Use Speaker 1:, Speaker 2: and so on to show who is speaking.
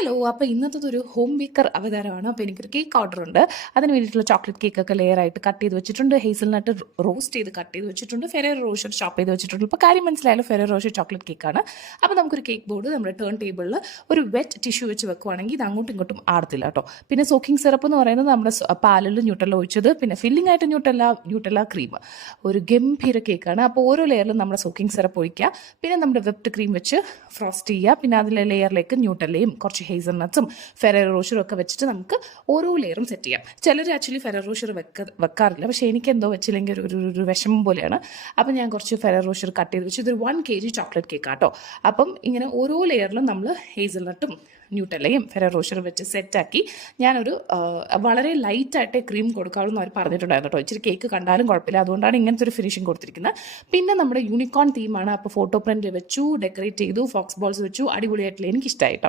Speaker 1: Hello അപ്പോൾ ഇന്നത്തെ ഒരു ഹോം ബേക്കർ അവതാരമാണ്. അപ്പോൾ എനിക്കൊരു കേക്ക് ഓർഡർ ഉണ്ട്. അതിന് വേണ്ടിയിട്ടുള്ള ചോക്ലേറ്റ് കേക്കൊക്കെ ലെയർ ആയിട്ട് കട്ട് ചെയ്ത് വെച്ചിട്ടുണ്ട്. ഹേസൽനട്ട് റോസ്റ്റ് ചെയ്ത് കട്ട് ചെയ്ത് വെച്ചിട്ടുണ്ട്. ഫെറർ റോഷർ ഷോപ്പ് ചെയ്ത് വെച്ചിട്ടുണ്ട്. ഇപ്പോൾ കാര്യം മനസ്സിലായാലും ഫെറർ റോഷർ ചോക്ലേറ്റ് കേക്കാണ് അപ്പോൾ നമുക്കൊരു കേക്ക് ബോർഡ് നമ്മുടെ ടേൺ ടേബിളിൽ ഒരു വെറ്റ് ടിഷ്യൂ വെച്ച് വെക്കുവാണെങ്കിൽ ഇത് അങ്ങോട്ടും ഇങ്ങോട്ടും ആടത്തില്ല കേട്ടോ. പിന്നെ സോക്കിംഗ് സിറപ്പ് എന്ന് പറയുന്നത് നമ്മുടെ പാലിൽ ന്യൂട്ടല്ല ഒഴിച്ചത് പിന്നെ ഫില്ലിംഗ് ആയിട്ട് ന്യൂട്ടല്ല ന്യൂട്ടല്ല ക്രീം ഒരു ഗംഭീര കേക്കാണ് അപ്പോൾ ഓരോ ലെയറിലും നമ്മുടെ സോക്കിംഗ് സിറപ്പ് ഒഴിക്കുക. പിന്നെ നമ്മുടെ വെപ്റ്റ് ക്രീം വെച്ച് ഫ്രോസ്റ്റ് ചെയ്യുക. പിന്നെ അതിലെ ലെയറിലേക്ക് ന്യൂട്ടലയും കുറച്ച് ഹേസൽ നട്ട്സും ഫെറർ റോഷറും ഒക്കെ വെച്ചിട്ട് നമുക്ക് ഓരോ ലെയറും സെറ്റ് ചെയ്യാം. ചിലർ ആക്ച്വലി ഫെറർ റോഷർ വെക്ക വെക്കാറില്ല. പക്ഷേ എനിക്ക് എന്തോ വെച്ചില്ലെങ്കിൽ ഒരു ഒരു- വിഷമം പോലെയാണ്. അപ്പം ഞാൻ കുറച്ച് ഫെറർ റോഷർ കട്ട് ചെയ്ത് വെച്ച് ഇതൊരു one K G chocolate cake ആട്ടോ. അപ്പം ഇങ്ങനെ ഓരോ ലെയറിലും നമ്മൾ ഹേസൽ നട്ടും ന്യൂട്ടലയും ഫെറർ റോഷറും വെച്ച് സെറ്റാക്കി ഞാനൊരു വളരെ ലൈറ്റായിട്ടേ ക്രീം കൊടുക്കാവുള്ളൂ അവർ പറഞ്ഞിട്ടുണ്ടായിരുന്നു കേട്ടോ. ഇച്ചിരി കേക്ക് കണ്ടാലും കുഴപ്പമില്ല. അതുകൊണ്ടാണ് ഇങ്ങനത്തെ ഒരു ഫിനിഷിങ് കൊടുത്തിരിക്കുന്നത്. പിന്നെ നമ്മുടെ യൂണിക്കോൺ തീമാണ് അപ്പോൾ ഫോട്ടോ പ്രിന്റ് വെച്ചു ഡെക്കറേറ്റ് ചെയ്തു ഫോക്സ് ബോൾസ് വെച്ചു അടിപൊളിയായിട്ടുള്ള എനിക്ക് ഇഷ്ടമായി കേട്ടോ.